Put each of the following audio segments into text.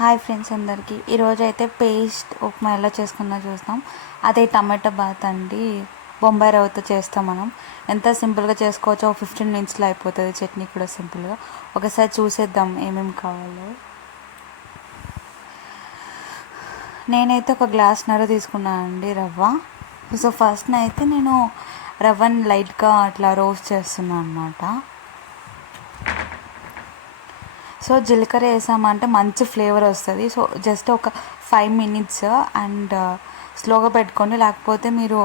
Hi friends అందరికీ ఈరోజు అయితే పేస్ట్ ఉప్మా ఎలా చేసుకున్నా చూస్తాం. అదే టమాటా బాత్ అండి. బొంబాయి రవ్వతో చేస్తాం. మనం ఎంత సింపుల్గా చేసుకోవచ్చో 15 మినిట్స్లో అయిపోతుంది. చట్నీ కూడా సింపుల్గా. ఒకసారి చూసేద్దాం ఏమేమి కావాలో. నేనైతే ఒక గ్లాస్న్నర తీసుకున్నాను అండి రవ్వ. సో ఫస్ట్ అయితే నేను రవ్వని లైట్గా అట్లా రోస్ట్ చేస్తున్నాను అనమాట. సో జీలకర్ర వేసామంటే మంచి ఫ్లేవర్ వస్తుంది. సో జస్ట్ ఒక 5 మినిట్స్ అండ్ స్లోగా పెట్టుకోండి, లేకపోతే మీరు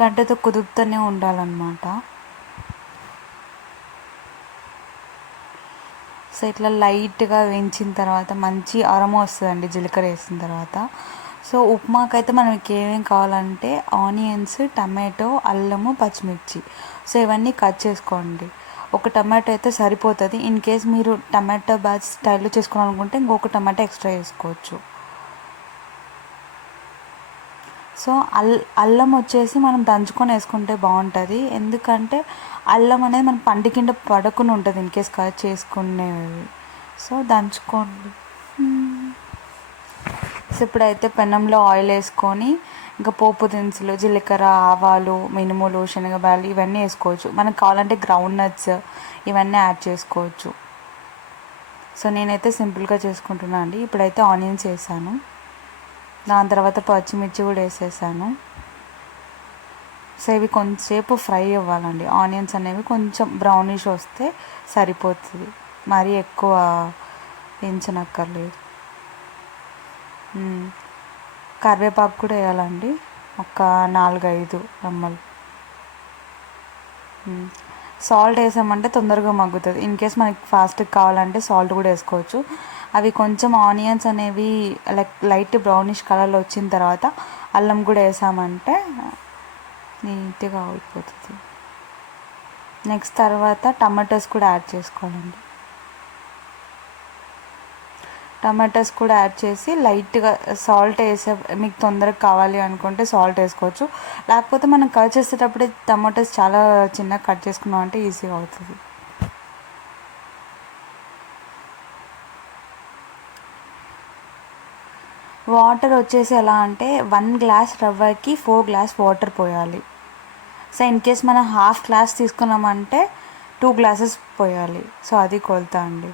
గంటతో కుదుపుతూనే ఉండాలన్నమాట. సో ఇట్లా లైట్గా వేయించిన తర్వాత మంచి అరోమా వస్తుందండి జీలకర్ర వేసిన తర్వాత. సో ఉప్మాకైతే మనకి ఏమేమి కావాలంటే ఆనియన్స్, టమాటో, అల్లము, పచ్చిమిర్చి. సో ఇవన్నీ కట్ చేసుకోండి. ఒక టమాటో అయితే సరిపోతుంది. ఇన్ కేస్ మీరు టమాటో బాత్ స్టైల్లో చేసుకోవాలనుకుంటే ఇంకొక టమాటో ఎక్స్ట్రా వేసుకోవచ్చు. సో అల్లం వచ్చేసి మనం దంచుకొని వేసుకుంటే బాగుంటుంది. ఎందుకంటే అల్లం అనేది మన పంటి కింద పడకుండా ఉంటుంది ఇన్ కేస్ కట్ చేసుకునేవి. సో దంచుకోండి. సో ఇప్పుడైతే పెనంలో ఆయిల్ వేసుకొని ఇంకా పోపు దినుసులు, జీలకర్ర, ఆవాలు, మినుములు, శనగబాలు ఇవన్నీ వేసుకోవచ్చు. మనకు కావాలంటే గ్రౌండ్ నట్స్ ఇవన్నీ యాడ్ చేసుకోవచ్చు. సో నేనైతే సింపుల్గా చేసుకుంటున్నాను అండి. ఇప్పుడైతే ఆనియన్స్ వేసాను, దాని తర్వాత పచ్చిమిర్చి కూడా వేసేసాను. సో ఇవి కొంచెంసేపు ఫ్రై అవ్వాలండి. ఆనియన్స్ అనేవి కొంచెం బ్రౌనిష్ వస్తే సరిపోతుంది, మరీ ఎక్కువ వేయించనక్కర్లేదు. కరివేపాకు కూడా వేయాలండి, ఒక 4-5 రెమ్మలు. సాల్ట్ వేసామంటే తొందరగా మగ్గుతుంది. ఇన్ కేస్ మనకి ఫాస్ట్గా కావాలంటే సాల్ట్ కూడా వేసుకోవచ్చు. అవి కొంచెం ఆనియన్స్ అనేవి లైట్ బ్రౌనిష్ కలర్లో వచ్చిన తర్వాత అల్లం కూడా వేసామంటే నీట్గా అయిపోతుంది. నెక్స్ట్ తర్వాత టమాటోస్ కూడా యాడ్ చేసుకోవాలండి. టమాటాస్ కూడా యాడ్ చేసి లైట్గా సాల్ట్ వేసే, మీకు తొందరగా కావాలి అనుకుంటే సాల్ట్ వేసుకోవచ్చు. లేకపోతే మనం కట్ చేసేటప్పుడే టమాటాస్ చాలా చిన్నగా కట్ చేసుకున్నాం అంటే ఈజీగా అవుతుంది. వాటర్ వచ్చేసి ఎలా అంటే 1 గ్లాస్ రవ్వకి 4 గ్లాస్ వాటర్ పోయాలి. సో ఇన్ కేస్ మనం హాఫ్ గ్లాస్ తీసుకున్నామంటే 2 గ్లాసెస్ పోయాలి. సో అది కొలత అండి.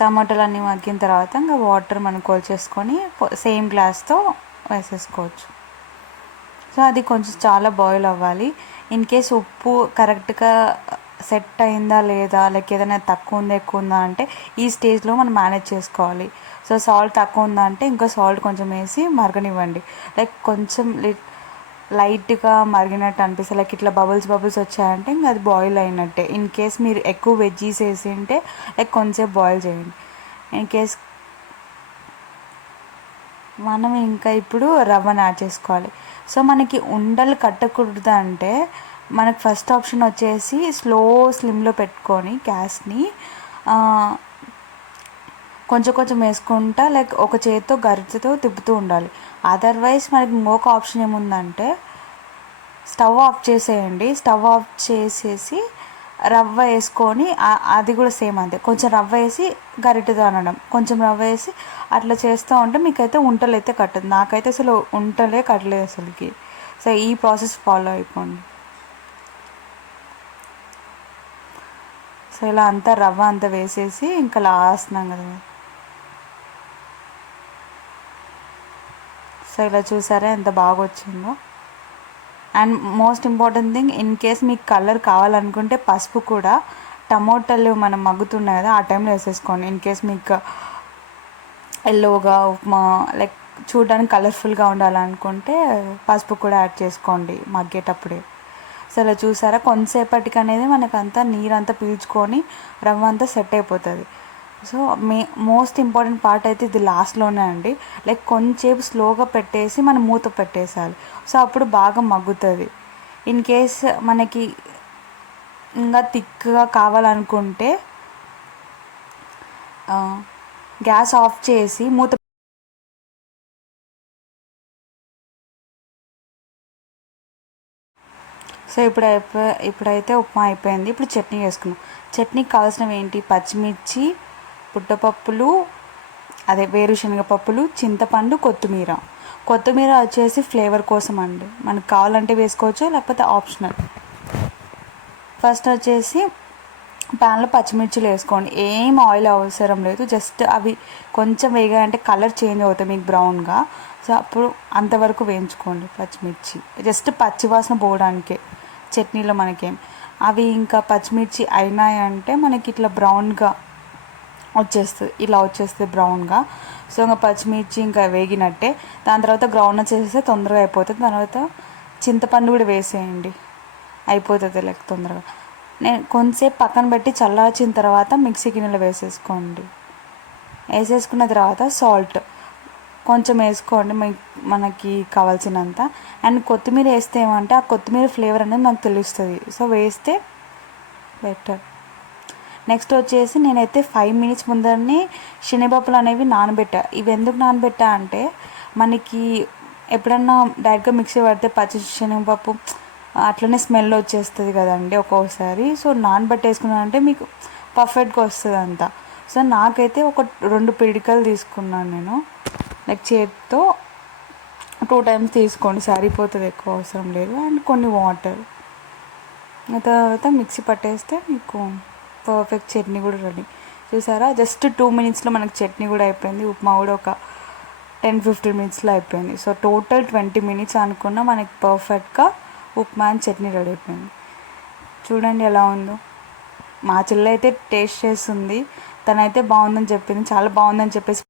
టమాటాలు అన్నీ మగ్గిన తర్వాత ఇంకా వాటర్ మనం కొలిచేసుకొని సేమ్ గ్లాస్తో వేసేసుకోవచ్చు. సో అది కొంచెం చాలా బాయిల్ అవ్వాలి. ఇన్ కేస్ ఉప్పు కరెక్ట్గా సెట్ అయిందా లేదా, లైక్ ఏదైనా తక్కువ ఉందా ఎక్కువ ఉందా అంటే ఈ స్టేజ్లో మనం మేనేజ్ చేసుకోవాలి. సో సాల్ట్ తక్కువ ఉందా అంటే ఇంకా సాల్ట్ కొంచెం వేసి మరగనివ్వండి. లైక్ కొంచెం లైట్గా మరిగినట్టు అనిపిస్తుంది, లైక్ ఇట్లా బబుల్స్ వచ్చాయంటే ఇంకా అది బాయిల్ అయినట్టే. ఇన్ కేస్ మీరు ఎక్కువ వెజ్జీస్ వేసి ఉంటే లైక్ కొంచెంసేపు బాయిల్ చేయండి. ఇన్ కేస్ మనం ఇంకా ఇప్పుడు రవ్వను యాడ్ చేసుకోవాలి. సో మనకి ఉండలు కట్టకూడదు అంటే మనకు ఫస్ట్ ఆప్షన్ వచ్చేసి స్లిమ్లో పెట్టుకొని గ్యాస్ని కొంచెం కొంచెం వేసుకుంటా లైక్ ఒక చేతితో గరిటెతో తిప్పుతూ ఉండాలి. అదర్వైజ్ మనకి ఇంకొక ఆప్షన్ ఏముందంటే స్టవ్ ఆఫ్ చేసేయండి. స్టవ్ ఆఫ్ చేసేసి రవ్వ వేసుకొని అది కూడా సేమ్ అంతే, కొంచెం రవ్వ వేసి గరిటెతో అనడం, కొంచెం రవ్వ వేసి అట్లా చేస్తూ ఉంటే మీకైతే ఉంటలు అయితే కట్టదు. నాకైతే అసలు ఉంటలే కట్టలేదు అసలుకి. సో ఈ ప్రాసెస్ ఫాలో అయిపోండి. సో ఇలా అంతా రవ్వ అంతా వేసేసి ఇంకా లాస్తున్నాం కదా. సో ఇలా చూసారా ఎంత బాగా వచ్చిందో. And most important thing, in case మీకు కలర్ కావాలనుకుంటే పసుపు కూడా టమోటాలు మనం మగ్గుతున్నాయి కదా ఆ టైంలో వేసేసుకోండి. ఇన్ కేస్ మీకు ఎల్లోగా ఉప్మా లైక్ చూడడానికి కలర్ఫుల్గా ఉండాలనుకుంటే పసుపు కూడా యాడ్ చేసుకోండి మగ్గేటప్పుడే. సో ఇలా చూసారా కొంతసేపటికి అనేది మనకంతా నీరంతా పీల్చుకొని రవ్వ అంతా సెట్ అయిపోతుంది. సో మోస్ట్ ఇంపార్టెంట్ పార్ట్ అయితే ఇది లాస్ట్లోనే అండి. లైక్ కొంచెంసేపు స్లోగా పెట్టేసి మనం మూత పెట్టేసాలి. సో అప్పుడు బాగా మగ్గుతుంది. ఇన్ కేస్ మనకి ఇంకా థిక్గా కావాలనుకుంటే గ్యాస్ ఆఫ్ చేసి మూత. సో సో ఇప్పుడైతే ఉప్మా అయిపోయింది. ఇప్పుడు చట్నీ చేసుకున్నాం. చట్నీకి కావాల్సినవి ఏంటి, పచ్చిమిర్చి, పుట్టపప్పులు, అదే వేరుశనగ పప్పులు, చింతపండు, కొత్తిమీర. కొత్తిమీర వచ్చేసి ఫ్లేవర్ కోసం అండి, మనకు కావాలంటే వేసుకోవచ్చు, లేకపోతే ఆప్షనల్. ఫస్ట్ వచ్చేసి ప్యాన్లో పచ్చిమిర్చిలు వేసుకోండి. ఏం ఆయిల్ అవసరం లేదు, జస్ట్ అవి కొంచెం వేగాయంటే కలర్ చేంజ్ అవుతాయి మీకు బ్రౌన్గా. సో అప్పుడు అంతవరకు వేయించుకోండి పచ్చిమిర్చి, జస్ట్ పచ్చివాసన పోవడానికే, చట్నీలో మనకేం. అవి ఇంకా పచ్చిమిర్చి అయినాయంటే మనకి ఇట్లా బ్రౌన్గా వచ్చేస్తుంది, ఇలా వచ్చేస్తుంది బ్రౌన్గా. సో ఇంకా పచ్చిమిర్చి ఇంకా వేగినట్టే. దాని తర్వాత గ్రౌండ్ చేసేస్తే తొందరగా అయిపోతుంది. తర్వాత చింతపండు కూడా వేసేయండి, అయిపోతుంది లైక్ తొందరగా. నేను కొంతసేపు పక్కన పెట్టి చల్లార్చిన తర్వాత మిక్సీ గిన్నెలో వేసేసుకోండి. వేసేసుకున్న తర్వాత సాల్ట్ కొంచెం వేసుకోండి మనకి కావాల్సినంత. అండ్ కొత్తిమీర వేస్తే ఏమంటే ఆ కొత్తిమీర ఫ్లేవర్ అనేది నాకు తెలుస్తుంది, సో వేస్తే బెటర్. నెక్స్ట్ వచ్చేసి నేనైతే 5 మినిట్స్ ముందరనే శనగపప్పులు అనేవి నానబెట్టా. ఇవి ఎందుకు నానబెట్టా అంటే మనకి ఎప్పుడన్నా డైరెక్ట్గా మిక్సీ పడితే పచ్చి శనగపప్పు అట్లనే స్మెల్ వచ్చేస్తుంది కదండి ఒక్కొక్కసారి. సో నానబెట్టేసుకున్నానంటే మీకు పర్ఫెక్ట్గా వస్తుంది అంతా. సో నాకైతే ఒక 2 పిడికలు తీసుకున్నాను నేను, లైక్ చేతితో 2 టైమ్స్ తీసుకోండి సరిపోతుంది, ఎక్కువ అవసరం లేదు. అండ్ కొన్ని వాటర్, తర్వాత మిక్సీ పట్టేస్తే మీకు పర్ఫెక్ట్ చట్నీ కూడా రెడీ. చూసారా, జస్ట్ 2 మినిట్స్లో మనకి చట్నీ కూడా అయిపోయింది. ఉప్మా కూడా ఒక 10-15 మినిట్స్లో అయిపోయింది. సో టోటల్ 20 మినిట్స్ అనుకున్న మనకి పర్ఫెక్ట్గా ఉప్మా అండ్ చట్నీ రెడీ అయిపోయింది. చూడండి ఎలా ఉందో. మా చెల్లి అయితే టేస్ట్ చేస్తుంది, తనైతే బాగుందని చెప్పింది, చాలా బాగుందని చెప్పేసి